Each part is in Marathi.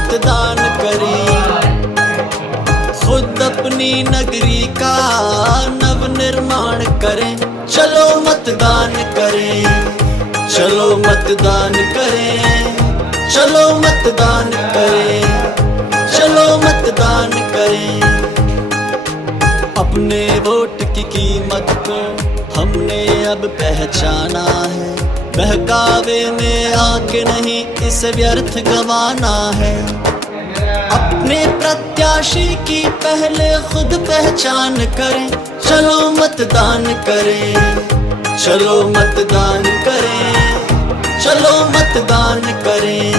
मतदान करें, खुद अपनी नगरी का नवनिर्माण करें। चलो मतदान करें, चलो मतदान करें, चलो मतदान करें, चलो मतदान करें। अपने वोट की कीमत को हमने अब पहचाना है, बहकावे में आके नहीं इसे व्यर्थ गंवाना है। अपने प्रत्याशी की पहले खुद पहचान करें, चलो मतदान करें, चलो मतदान करें, चलो मतदान करें,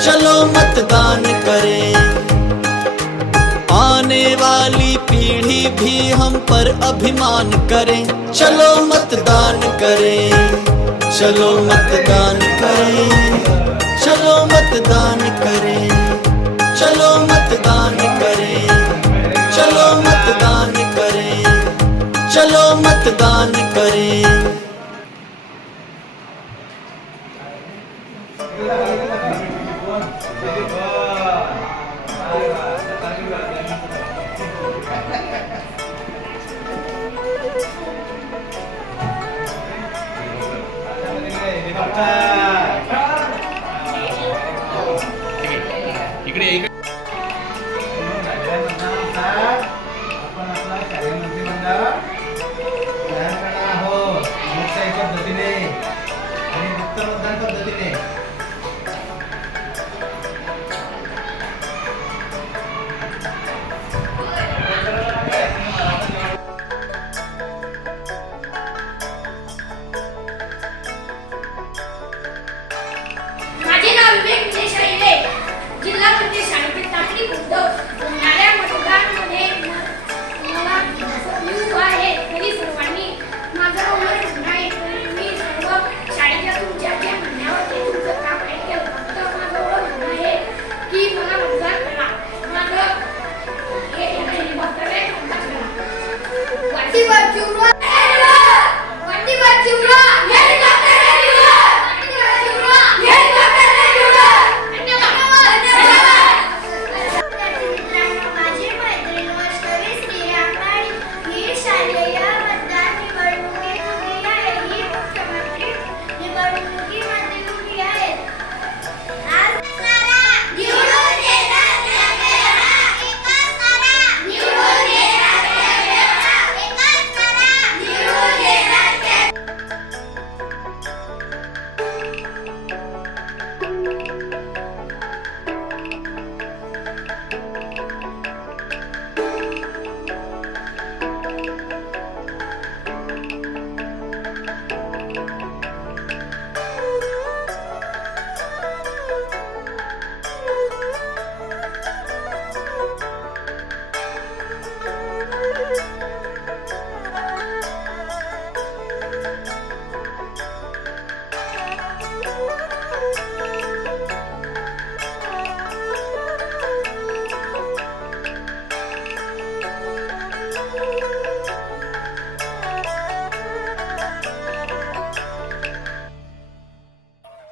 चलो मतदान करें। आने वाली पीढ़ी भी हम पर अभिमान करें, चलो मतदान करें, चलो मतदान करें, चलो मतदान करें, चलो मतदान करें, चलो मतदान करें, चलो मतदान करें। इकडे आपण आपला शालेय मंत्रिमंडळ तयार करणार आहोत, लोकशाही पद्धतीने आणि मुक्त मतदान पद्धतीने। माझे नाव विवेक देसाई, जिल्हा परिषद शाळेतील तांत्रिक उद्योग होणाऱ्या मतदानामध्ये मला युग आहे। तरी सर्वांनी माझा उल्लेख नाही, मी सर्व शाळेच्या तुमच्या ज्या म्हणण्यावर तुमचं काम ऐकेल, फक्त माझं ओळख आहे की मला मतदान करा। माझं हे वक्तव्य वाटी बाजूला वाटी बाजूला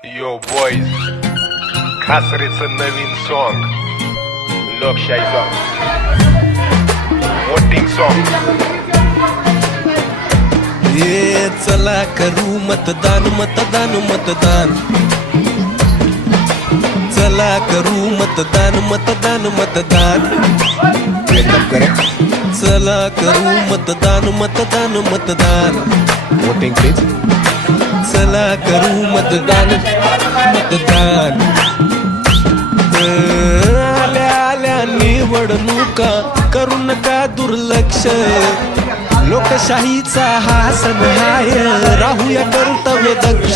यो बॉयज, खासरेचं नवीन सॉन्ग, लोकशाही सॉन्ग, वोटिंग सॉन्ग। ये चला करू मतदान, मतदान, मतदान, चला करू मतदान, मतदान, मतदान, चला करू मतदान, मतदान, मतदान, वोटिंग प्लीज। चला करू मतदान, मतदान। आल्या आल्या निवडणुका करू नका दुर्लक्ष, लोकशाहीचा हा सण आहे, राहूया कर्तव्य दक्ष।